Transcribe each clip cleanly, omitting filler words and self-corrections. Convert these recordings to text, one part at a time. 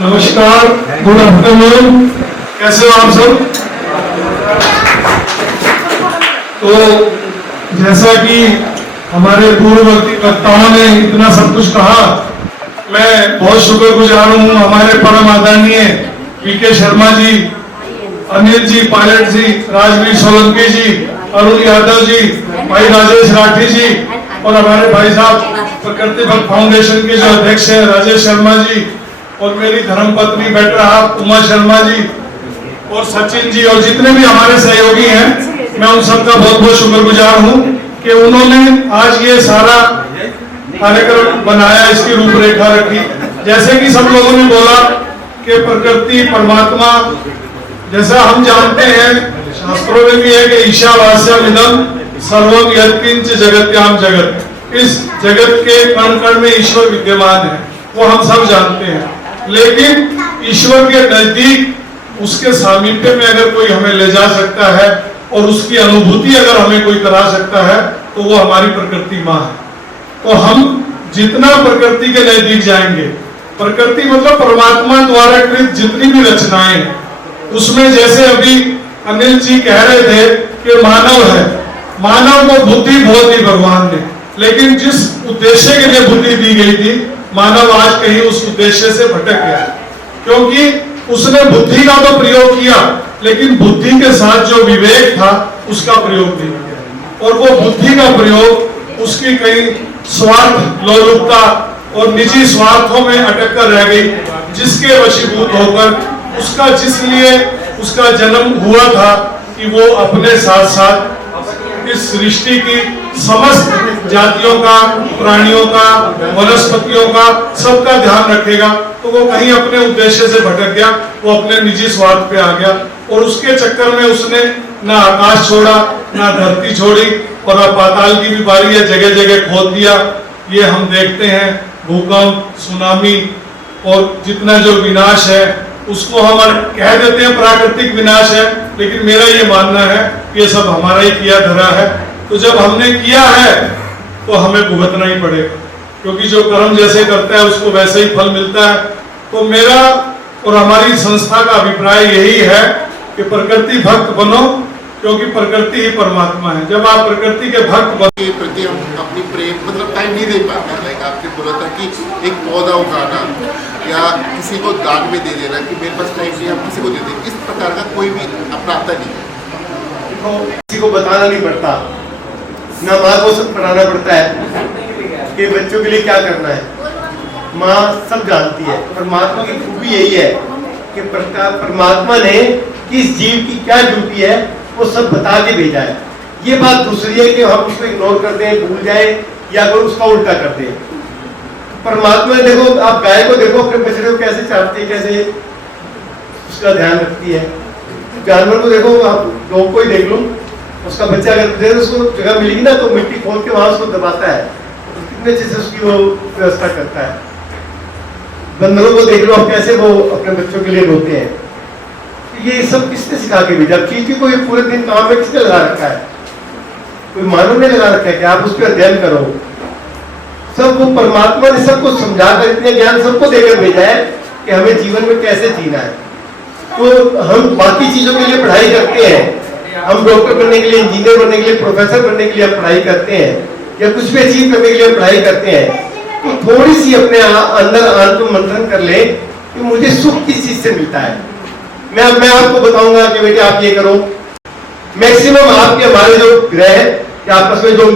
नमस्कार, good afternoon. कैसे हो आप सब? तो जैसा कि हमारे पूर्ववर्ती वक्ताओं ने इतना सब कुछ कहा, मैं बहुत शुक्रगुजार हूँ हमारे परम आदरणीय वीके शर्मा जी, अनिल जी, पायलट जी, राजवीर सोलंकी जी, अरुण यादव जी, भाई राजेश राठी जी और हमारे भाई साहब प्रकृति भक्त फाउंडेशन के जो अध्यक्ष हैं राजेश शर्मा जी और मेरी धर्मपत्नी बेटा उमा शर्मा जी और सचिन जी और जितने भी हमारे सहयोगी हैं, मैं उन सबका बहुत बहुत शुक्रगुजार हूं कि उन्होंने आज ये सारा कार्यक्रम बनाया, इसकी रूपरेखा रखी। जैसे कि सब लोगों ने बोला कि प्रकृति परमात्मा, जैसा हम जानते हैं शास्त्रों में भी है कि ईशावास्यम इदं सर्वम यत्किंच जगत्याम जगत, इस जगत के कण कण में ईश्वर विद्यमान है, वो हम सब जानते हैं। लेकिन ईश्वर के नजदीक उसके सामीप्य में अगर कोई हमें ले जा सकता है और उसकी अनुभूति अगर हमें कोई करा सकता है तो वो हमारी प्रकृति माँ है। तो हम जितना प्रकृति के नजदीक जाएंगे, प्रकृति मतलब परमात्मा द्वारा कृत जितनी भी रचनाएं हैं, उसमें जैसे अभी अनिल जी कह रहे थे कि मानव है, मानव को बुद्धि बहुत दी भगवान ने, लेकिन जिस उद्देश्य के लिए बुद्धि दी गई थी, मानव आज कहीं उस उद्देश्य से भटक गया, क्योंकि उसने बुद्धि का तो प्रयोग किया लेकिन बुद्धि के साथ जो विवेक था उसका प्रयोग नहीं किया, और वो बुद्धि का प्रयोग उसकी कई स्वार्थ लोलुपता और निजी स्वार्थों में अटक कर रह गई, जिसके वशीभूत होकर उसका जिसलिए उसका जन्म हुआ था कि वो अपने साथ साथ इस सृष्टि की समस्त जातियों का, प्राणियों का, वनस्पतियों का, सबका ध्यान रखेगा, तो वो कहीं अपने उद्देश्य से भटक गया, वो अपने निजी स्वार्थ पे आ गया और उसके चक्कर में उसने ना आकाश छोड़ा, ना धरती छोड़ी और अब पाताल की भी बारी है, जगह जगह खोद दिया। ये हम देखते हैं भूकंप, सुनामी और जितना जो विनाश है उसको हम कह देते हैं प्राकृतिक विनाश है, लेकिन मेरा ये मानना है कि ये सब हमारा ही किया धरा है। तो जब हमने किया है तो हमें भुगतना ही पड़ेगा, क्योंकि जो कर्म जैसे करता है उसको वैसे ही फल मिलता है। तो मेरा और हमारी संस्था का अभिप्राय यही है कि प्रकृति भक्त बनो, क्योंकि प्रकृति ही परमात्मा है। जब आप प्रकृति के भक्त के प्रति हम अपनी प्रेम मतलब टाइम नहीं दे पाते। लाइक आपने बोला था कि एक पौधा उगाना या किसी को दान में दे देना कि मेरे पास टाइम नहीं, हम किसी को दे दें, इस प्रकार का कोई भी अपनाता नहीं है। तो किसी को बताना नहीं पड़ता, ना माँ को सब पढ़ाना पड़ता है कि बच्चों के लिए क्या करना है, माँ सब जानती है। परमात्मा की खूबी यही है कि परमात्मा ने किस जीव की क्या ड्यूटी है वो सब बता के भेजा है। ये बात दूसरी है कि हम उसको इग्नोर कर दें, भूल जाए या कोई उसका उल्टा कर दे। परमात्मा देखो, आप गाय को देखो अपने बछड़े को कैसे चाटती है, कैसे उसका ध्यान रखती है। जानवर को देखो, आप लोग को ही देख लो, उसका बच्चा अगर उसको जगह मिलेगी ना तो मिट्टी खोद के वहां उसको दबाता है, कितने अच्छे से उसकी वो व्यवस्था करता है। बंदरों को देख लो आप कैसे वो अपने बच्चों के लिए रोते हैं। ये सब किसने सिखा के भेजा? चीज को ये पूरे दिन काम में किसने लगा रखा है? कोई मानव ने लगा रखा है कि आप उस पर अध्ययन करो। सब वो परमात्मा ने सबको समझाकर इतने ज्ञान सबको देकर भेजा है कि हमें जीवन में कैसे जीना है। तो हम बाकी चीजों के लिए पढ़ाई करते हैं, हम डॉक्टर बनने के लिए, इंजीनियर बनने के लिए, प्रोफेसर बनने के लिए पढ़ाई करते हैं या कुछ भी अचीव करने के लिए पढ़ाई करते हैं। तो थोड़ी सी अपने अंदर आत्म मंथन कर ले कि मुझे सुख किस चीज से मिलता है। मैं आपको बताऊंगा कि बेटे आप ये करो। मैक्सिमम आपके हमारे जो ग्रह या आपस में जो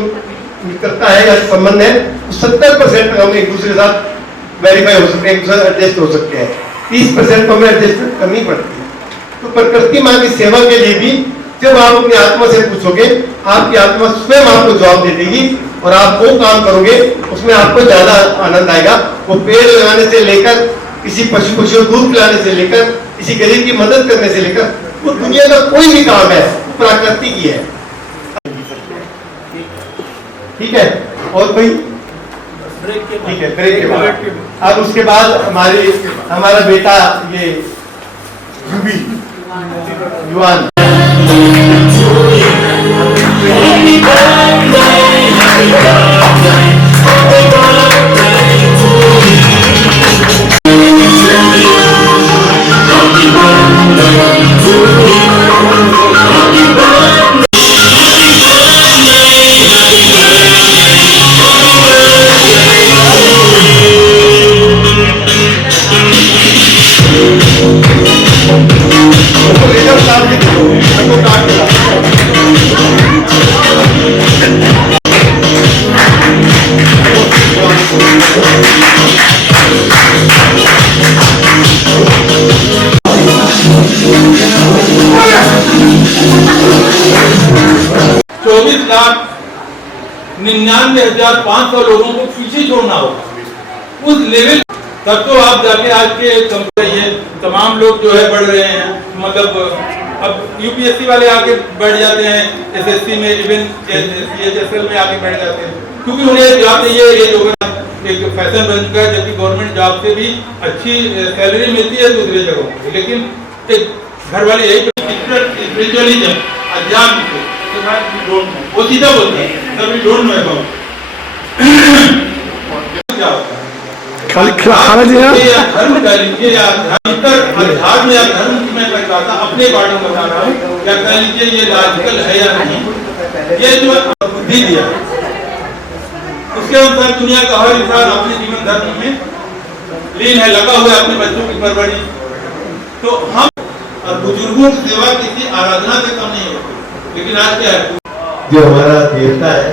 मित्रता है या संबंध है 70% हम एक दूसरे के साथ वेरीफाई हो सकते हैं, एक दूसरे एडजस्ट हो सकते हैं। 30% को हमें एडजस्टमेंट करनी पड़ती है। तो प्रकृति माँ की सेवा के लिए भी जब आप अपनी आत्मा से पूछोगे, आपकी आत्मा स्वयं आपको जवाब दे देगी और आप वो काम करोगे उसमें आपको ज्यादा आनंद आएगा। वो पेड़ लगाने से लेकर, किसी पशु पक्षियों को दूध पिलाने से लेकर, किसी गरीब की मदद करने से लेकर, वो दुनिया का कोई भी काम है प्रकृति की है। ठीक है, और कोई? ठीक है, ब्रेक के बाद। अब उसके बाद हमारा बेटा ये युवान 99,500 लोगों को पीछे छोड़ना होगा उस लेवल तब तो आप जाके आज के ये तमाम लोग जो है बढ़ रहे हैं। मतलब अब यूपीएससी वाले आके बैठ जाते हैं, एसएससी में, इवन सीएचएसएल में आके बैठ जाते हैं, क्योंकि उन्हें जॉब चाहिए। ये जो एक फैशन बन चुका है, जबकि गवर्नमेंट जॉब से भी अच्छी सैलरी मिलती है दूसरी जगहों पर, लेकिन एक घर वाले यही स्पिरिचुअलिज्म अध्यात्म वो सीधा बोलते हैं डोंट नो अबाउट क्या होता है। खाना जी धर्म कह लीजिए या अध्यात्म या धर्म की मैं कहता अपने बारे में बता रहा हूँ, या कह लीजिए ये लॉजिकल है या नहीं, ये जो बुद्धि दिया उसके अनुसार दुनिया का हर इंसान अपने जीवन धर्म में लीन है, लगा हुआ है अपने बच्चों की परवरिश। तो हम और बुजुर्गों की सेवा किसी आराधना से कम नहीं होती, लेकिन आज क्या है जो हमारा देवता है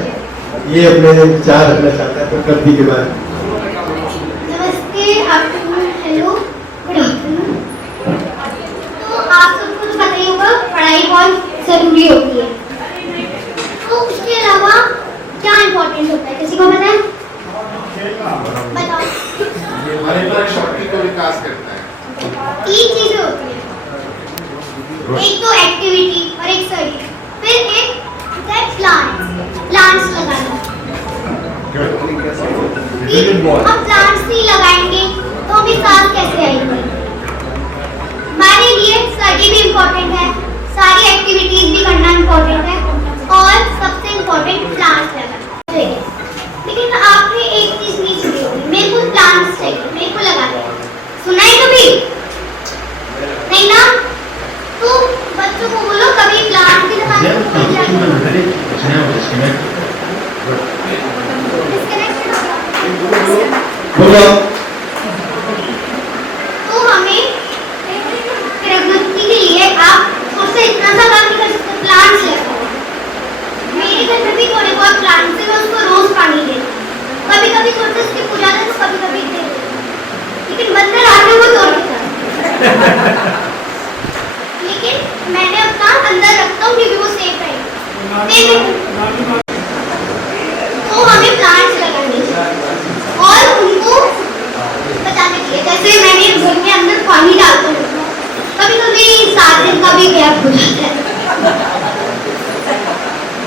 ये अपने विचार रखना चाहता है प्रकृति के बारे में। नमस्ते, आफ्टरनून, हेलो, गुड आफ्टरनून। तो आप सबको तो पता ही होगा पढ़ाई बहुत जरूरी होती है, तो उसके अलावा क्या इम्पोर्टेंट होता है, किसी को पता है? बताओ। हमारे शक्ति को विकास करता है। 3 चीजें होती हैं, एक तो एक्टिविटी और एक स्टडी, फिर एक प्लांट्स लगाना। हम प्लांट्स नहीं लगाएंगे तो हमें सांस कैसे आएगी? हमारे लिए स्टडी भी इम्पोर्टेंट है, सारी एक्टिविटीज भी करना इम्पोर्टेंट है, और सबसे इम्पोर्टेंट प्लांट्स लगाना। लेकिन आपने एक चीज नहीं सुनी होगी, मेरे को प्लांट्स चाहिए, मेरे को लगाना है। सुना है कभी? नहीं ना? तो बच्चों को बोलो कभी प्लांट की बोलो। तो हमें प्रकृति के लिए आप उससे इतना सा काम नहीं कर सकते, प्लांट्स लगाओ। मेरे घर में भी थोड़े बहुत प्लांट्स हैं, मैं उसको रोज पानी देती हूँ। कभी कभी सोचते उसकी पूजा दे, तो कभी कभी दे, लेकिन बंदर आके वो तोड़ देता है। लेकिन मैंने अपना अंदर रखता हूँ क्योंकि वो सेफ है। तो हमें प्लांट्स लगाने चाहिए और उनको बचाने चाहिए। जैसे मैंने घर के अंदर पानी डालता हूँ, कभी कभी 7 दिन का भी गैप हो जाता है,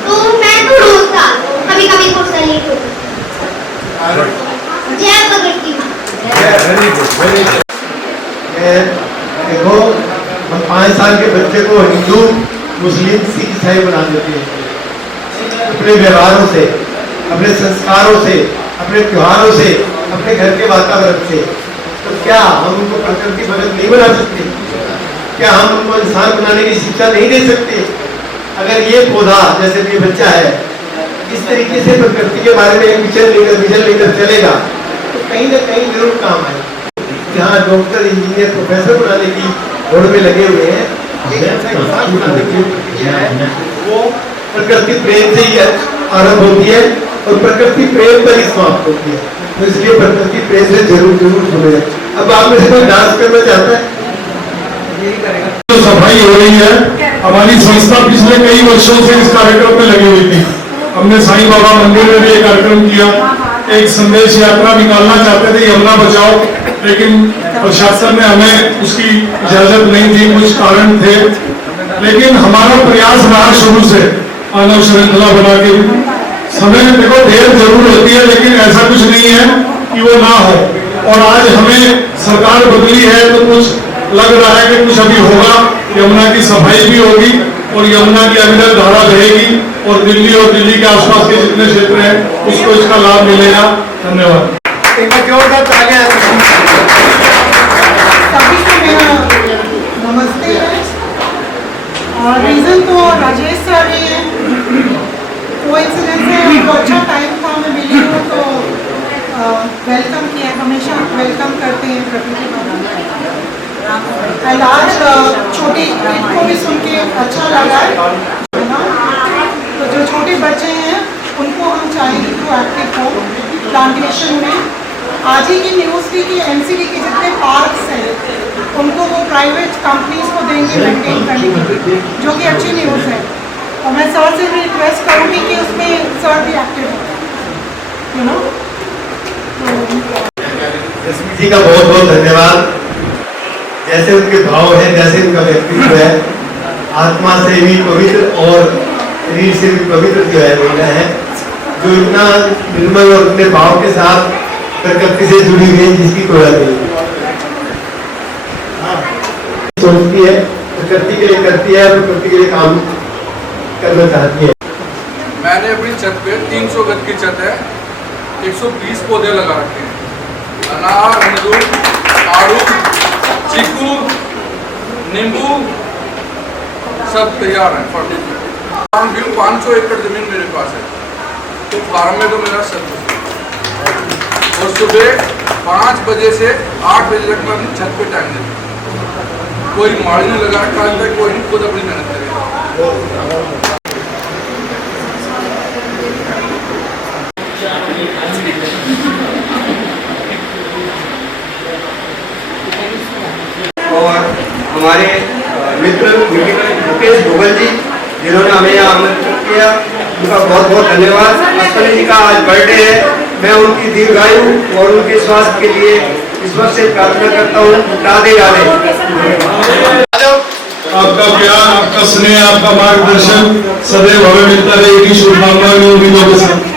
तो मैं तो रोज डालता हूँ, कभी कभी थोड़ा सा लेट होता है। जय प्रकृति माँ। देखो हम 5 साल के बच्चे को हिंदू, मुस्लिम, सिख, ईसाई बना देते हैं अपने व्यवहारों से, अपने संस्कारों से, अपने त्योहारों से, अपने घर के वातावरण से। तो क्या हम उनको प्रकृति भगत नहीं बना सकते? क्या हम उनको इंसान बनाने की शिक्षा नहीं दे सकते? अगर ये पौधा जैसे ये बच्चा है इस तरीके से प्रकृति के बारे में एक विजन लेकर चलेगा तो कहीं ना कहीं जरूर काम आए। जहाँ डॉक्टर, इंजीनियर, प्रोफेसर बनाने की होड़ में लगे हुए हैं, एक ऐसा इंसान बनाने की प्रक्रिया है वो प्रकृति प्रेम से ही आरंभ होती है और प्रकृति प्रेम पर ही समाप्त होती है। तो इसलिए प्रकृति प्रेम से जरूर सुने। अब आप में से कोई डांस करना चाहता है? जो सफाई हो रही है, हमारी संस्था पिछले कई वर्षों से इस कार्यक्रम में लगी हुई थी। हमने साईं बाबा मंदिर में भी एक कार्यक्रम किया, एक संदेश यात्रा निकालना चाहते थे यमुना बचाओ, लेकिन प्रशासन ने हमें उसकी इजाजत नहीं दी, कुछ कारण थे। लेकिन हमारा प्रयास रहा शुरू से मानव श्रृंखला बना के। समय देखो देर जरूर होती है, लेकिन ऐसा कुछ नहीं है कि वो ना हो। और आज हमें सरकार बदली है तो कुछ लग रहा है कि कुछ अभी होगा, यमुना की सफाई भी होगी और यमुना की अविरत धारा रहेगी और दिल्ली और दिल्ली के आसपास के जितने क्षेत्र हैं उसको इसका लाभ मिलेगा। धन्यवाद। सभी को मेरा नमस्ते है। और रीज़न तो राजेश सर ही है, कोइंसिडेंस है, उनको अच्छा टाइम था, मैं मिली हूँ तो वेलकम किया, हमेशा वेलकम करते हैं प्रकृति को। आज छोटी किड को भी सुन के अच्छा लगा है ना। तो जो छोटे बच्चे हैं उनको हम चाहेंगे कि वो एक्टिव हो प्लांटेशन में। आज ही की न्यूज़ थी कि एनसीडी के जितने पार्क्स हैं उनको वो प्राइवेट कंपनीज को देंगे मेंटेन करने के, जो कि अच्छी न्यूज़ है। और मैं सर से भी रिक्वेस्ट करूँगी कि उसमें सर भी एक्टिव हो। जी का बहुत बहुत धन्यवाद। जैसे उनके भाव है, जैसे उनका व्यक्तित्व है, आत्मा से भी पवित्र और शरीर से भी पवित्र जो है महिला है, जो इतना निर्मल और अपने भाव के साथ प्रकृति से जुड़ी हुई है, जिसकी कोई नहीं सोचती है, प्रकृति के लिए करती है, प्रकृति के लिए काम करना चाहती है। मैंने अपनी छत पे 300 गज की छत है, 120 पौधे लगा रखे हैं। अनार, अमरूद, आड़ू, चीकू, नींबू सब तैयार हैं फल। 500 एकड़ जमीन मेरे पास है, तो फार्म में तो मेरा सब कुछ। और सुबह 5 बजे से 8 बजे तक मैं अपनी छत पे टाइम देता हूँ। कोई माड़ी नहीं लगा रखा है, कोई नहीं, खुद अपनी मेहनत करेगा। और हमारे मित्र मुकेश भोगल जी, जिन्होंने हमें यहाँ आमंत्रित किया, उनका बहुत बहुत धन्यवाद। अश्विनी जी का आज बर्थडे है, मैं उनकी दीर्घायु और उनके स्वास्थ्य के लिए ईश्वर से प्रार्थना करता हूँ। राधे राधे। आपका प्यार, आपका स्नेह, आपका मार्गदर्शन सदैव हमें मिलता रहेगी। शुभकामनाएं उम्मीदों के साथ।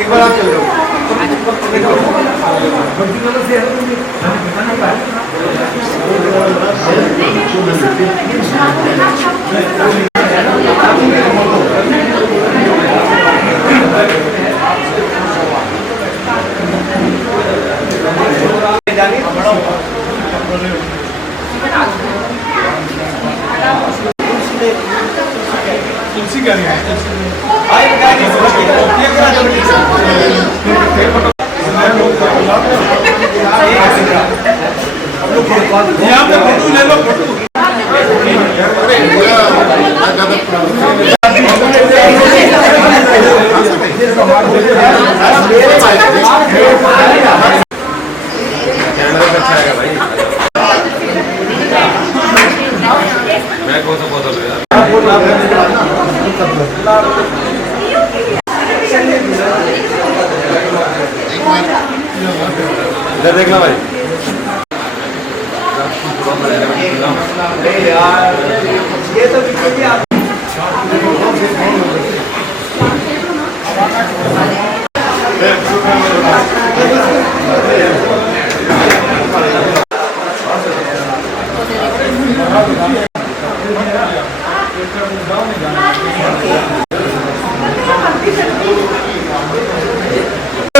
एक बार आप चल रहे तुलसी क्या है? यहाँ पे फोटो ले लो, फोटो। इधर देखना भाई। ये तो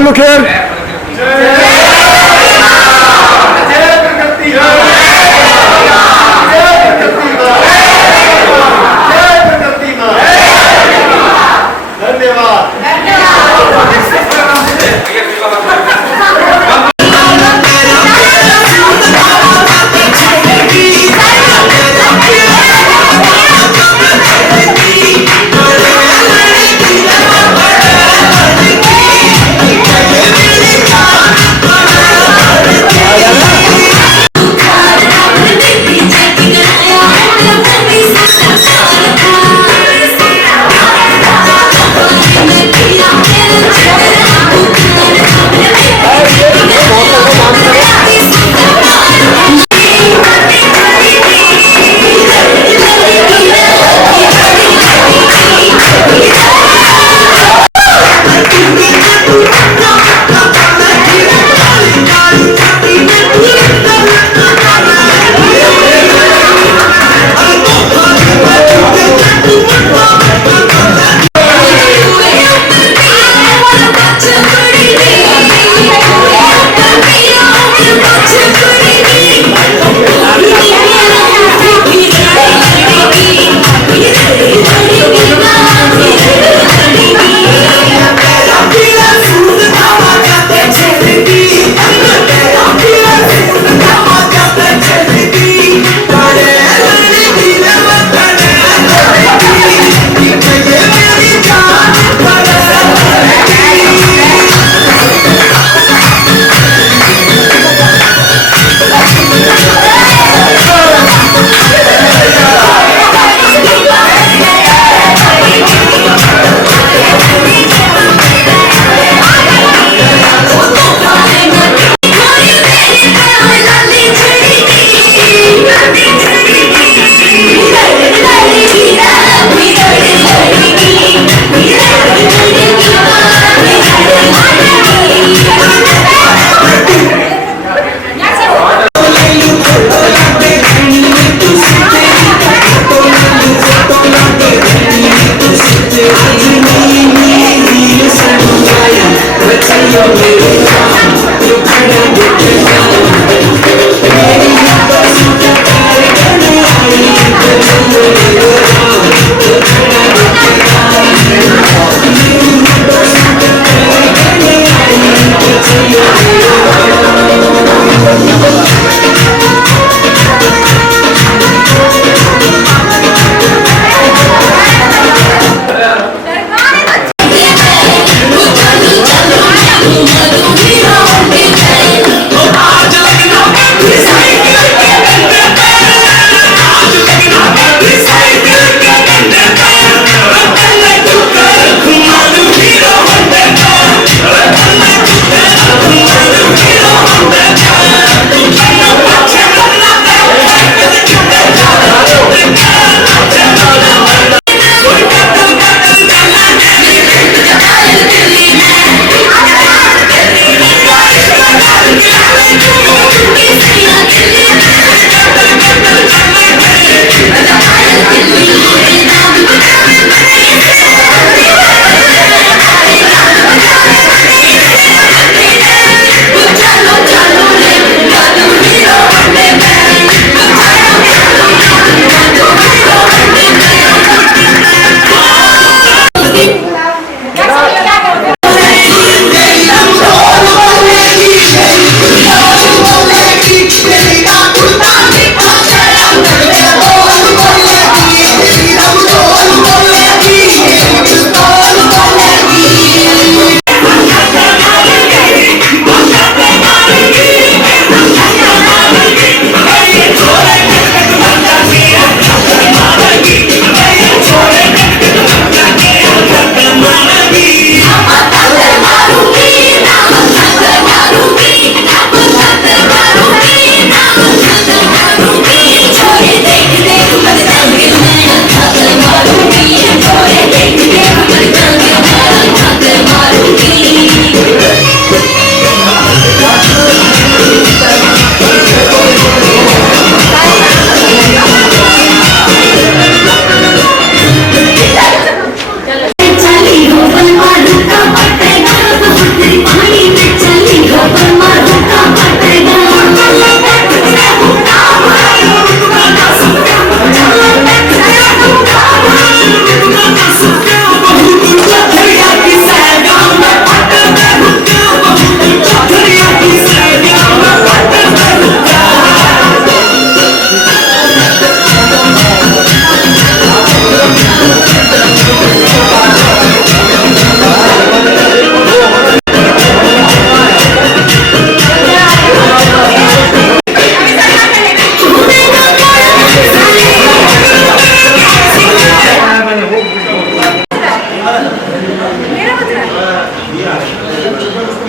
मुखेर धन्यवाद।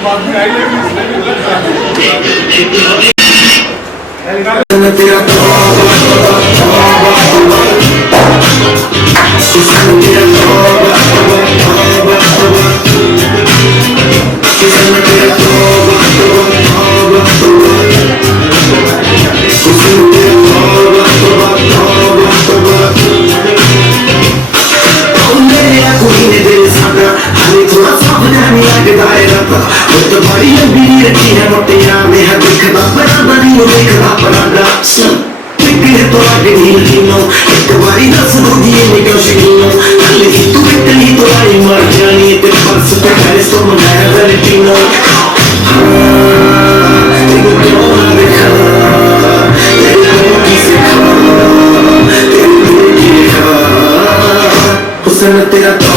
बाद में आई लेकिन इसमें भी तेरा